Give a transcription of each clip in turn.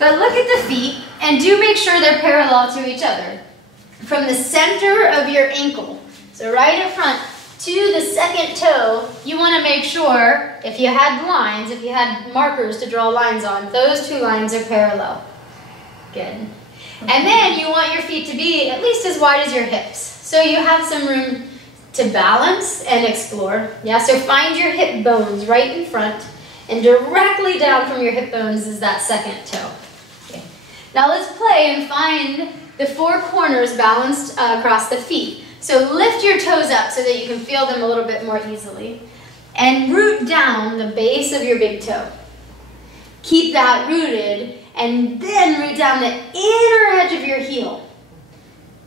But look at the feet and do make sure they're parallel to each other. From the center of your ankle, so right up front, to the second toe, you want to make sure, if you had lines, if you had markers to draw lines on, those two lines are parallel. Good. And then you want your feet to be at least as wide as your hips. So you have some room to balance and explore. Yeah, so find your hip bones right in front, and directly down from your hip bones is that second toe. Okay. Now let's play and find the four corners balanced across the feet. So lift your toes up so that you can feel them a little bit more easily. And root down the base of your big toe. Keep that rooted, and then root down the inner edge of your heel.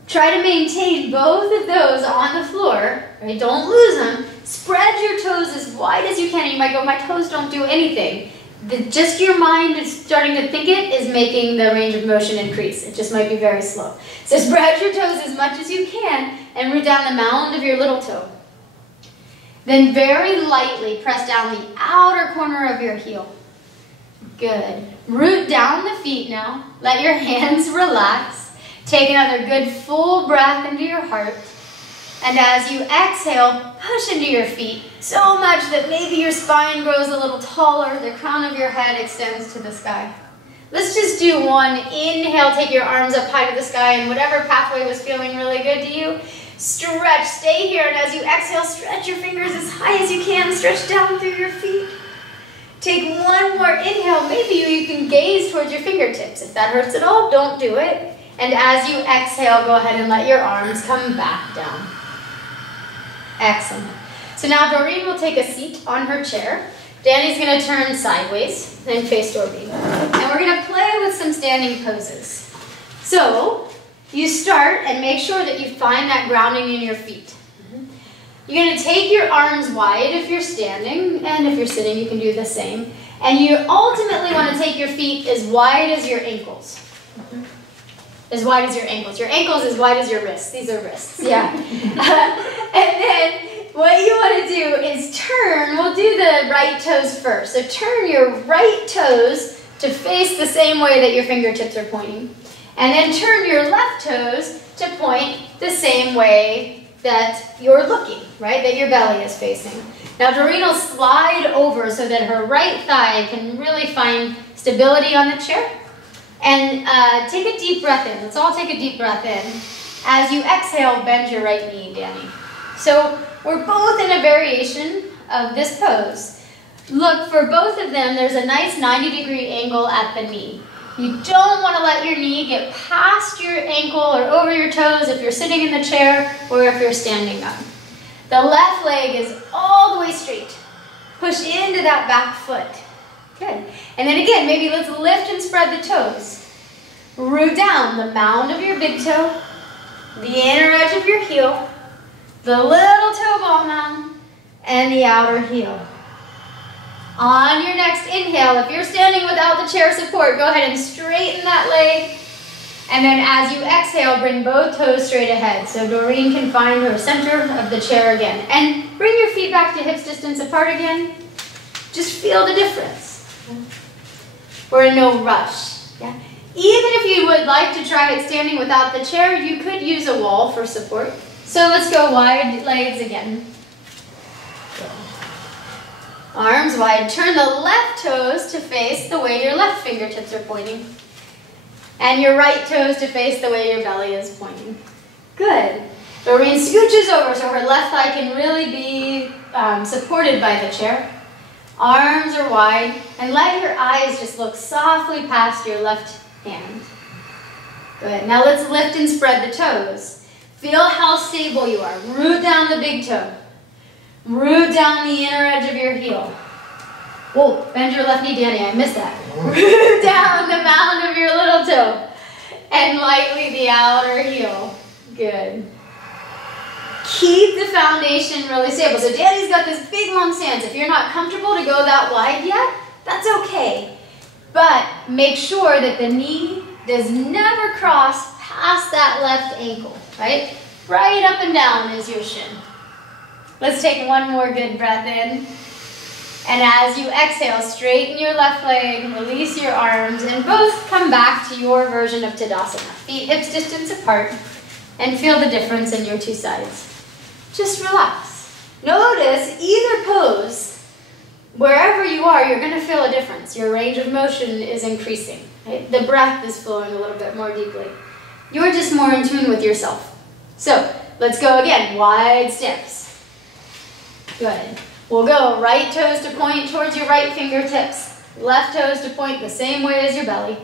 Try to maintain both of those on the floor, right? Don't lose them. Spread your toes as wide as you can. You might go, my toes don't do anything. Just your mind is starting to think it is making the range of motion increase. It just might be very slow. So spread your toes as much as you can and root down the mound of your little toe. Then very lightly press down the outer corner of your heel. Good. Root down the feet now. Let your hands relax. Take another good full breath into your heart. And as you exhale, push into your feet so much that maybe your spine grows a little taller, the crown of your head extends to the sky. Let's just do one. Inhale, take your arms up high to the sky, and whatever pathway was feeling really good to you, stretch, stay here, and as you exhale, stretch your fingers as high as you can, stretch down through your feet. Take one more inhale. Maybe you can gaze towards your fingertips. If that hurts at all, don't do it. And as you exhale, go ahead and let your arms come back down. Excellent. So now Doreen will take a seat on her chair. Danny's going to turn sideways and face Doreen. And we're going to play with some standing poses. So you start and make sure that you find that grounding in your feet. You're going to take your arms wide if you're standing, and if you're sitting you can do the same. And you ultimately want to take your feet as wide as your ankles. As wide as your ankles. Your ankles as wide as your wrists. These are wrists, yeah. And then what you want to do is turn. We'll do the right toes first. So turn your right toes to face the same way that your fingertips are pointing. And then turn your left toes to point the same way that you're looking, right? That your belly is facing. Now Doreen will slide over so that her right thigh can really find stability on the chair. And take a deep breath in. Let's all take a deep breath in. As you exhale, bend your right knee, Danny. So we're both in a variation of this pose. Look, for both of them, there's a nice 90-degree angle at the knee. You don't want to let your knee get past your ankle or over your toes if you're sitting in the chair or if you're standing up. The left leg is all the way straight. Push into that back foot. Good. And then again, maybe let's lift and spread the toes. Root down the mound of your big toe, the inner edge of your heel, the little toe ball mound, and the outer heel. On your next inhale, if you're standing without the chair support, go ahead and straighten that leg. And then as you exhale, bring both toes straight ahead so Doreen can find her center of the chair again. And bring your feet back to hips distance apart again. Just feel the difference. We're in no rush. Yeah? Even if you would like to try it standing without the chair, you could use a wall for support. So let's go wide legs again. Arms wide. Turn the left toes to face the way your left fingertips are pointing. And your right toes to face the way your belly is pointing. Good. Doreen scooches over so her left thigh can really be supported by the chair. Arms are wide. And let your eyes just look softly past your left hand. Good. Now let's lift and spread the toes. Feel how stable you are. Root down the big toe. Root down the inner edge of your heel. Whoa, bend your left knee, Danny, I missed that. Root down the mound of your little toe. And lightly the outer heel. Good. Keep the foundation really stable. So Danny's got this big long stance. If you're not comfortable to go that wide yet, that's okay. But make sure that the knee does never cross past that left ankle, right? Right up and down is your shin. Let's take one more good breath in. And as you exhale, straighten your left leg, release your arms, and both come back to your version of Tadasana. Feet hips distance apart, and feel the difference in your two sides. Just relax. Notice either pose, wherever you are, you're going to feel a difference. Your range of motion is increasing. Right? The breath is flowing a little bit more deeply. You're just more in tune with yourself. So let's go again. Wide steps. Good. We'll go right toes to point towards your right fingertips. Left toes to point the same way as your belly.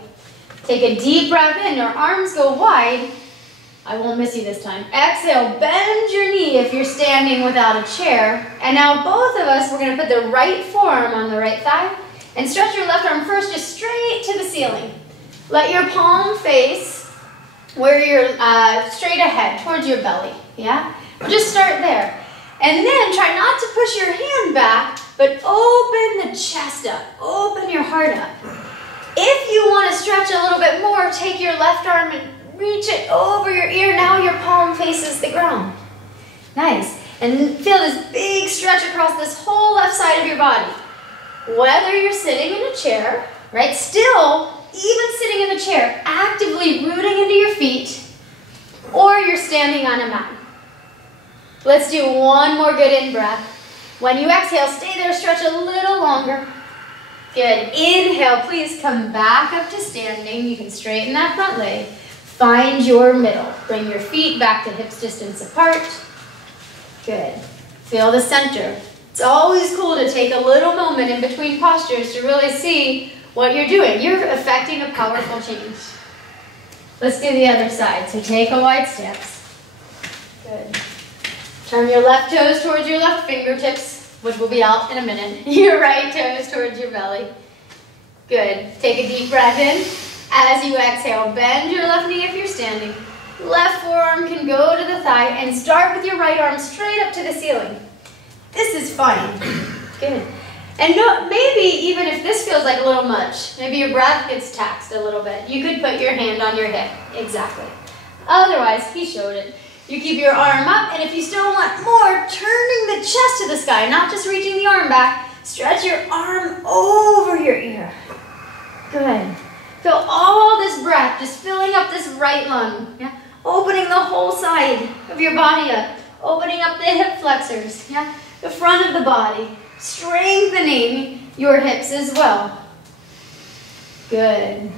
Take a deep breath in. Your arms go wide. I won't miss you this time. Exhale, bend your knee if you're standing without a chair. And now both of us, we're going to put the right forearm on the right thigh and stretch your left arm first just straight to the ceiling. Let your palm face where you're straight ahead towards your belly. Yeah? Just start there. And then try not to push your hand back, but open the chest up. Open your heart up. If you want to stretch a little bit more, take your left arm and reach it over your ear. Now your palm faces the ground. Nice. And feel this big stretch across this whole left side of your body. Whether you're sitting in a chair, right? Still, even sitting in the chair, actively rooting into your feet, or you're standing on a mat. Let's do one more good in-breath. When you exhale, stay there, stretch a little longer. Good. Inhale, please come back up to standing. You can straighten that front leg. Find your middle. Bring your feet back to hips distance apart. Good. Feel the center. It's always cool to take a little moment in between postures to really see what you're doing. You're affecting a powerful change. Let's do the other side. So take a wide steps. Good. Turn your left toes towards your left fingertips, which will be out in a minute. Your right toes towards your belly. Good. Take a deep breath in. As you exhale, bend your left knee if you're standing. Left forearm can go to the thigh and start with your right arm straight up to the ceiling. This is fun. Good. And maybe even if this feels like a little much, maybe your breath gets taxed a little bit, you could put your hand on your hip. Exactly. Otherwise, he showed it. You keep your arm up, and if you still want more, turning the chest to the sky, not just reaching the arm back, stretch your arm over your ear. Good. Feel all this breath just filling up this right lung. Yeah? Opening the whole side of your body up. Opening up the hip flexors. Yeah? The front of the body. Strengthening your hips as well. Good.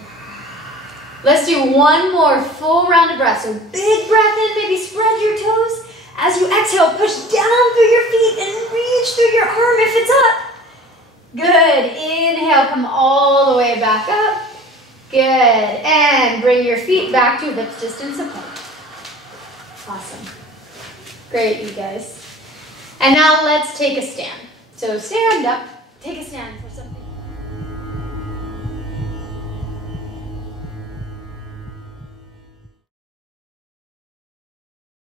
Let's do one more full round of breath. So big breath in, maybe spread your toes. As you exhale, push down through your feet and reach through your arm if it's up. Good. Inhale, come all the way back up. Good. And bring your feet back to hips distance apart. Awesome. Great, you guys. And now let's take a stand. So stand up, take a stand for something.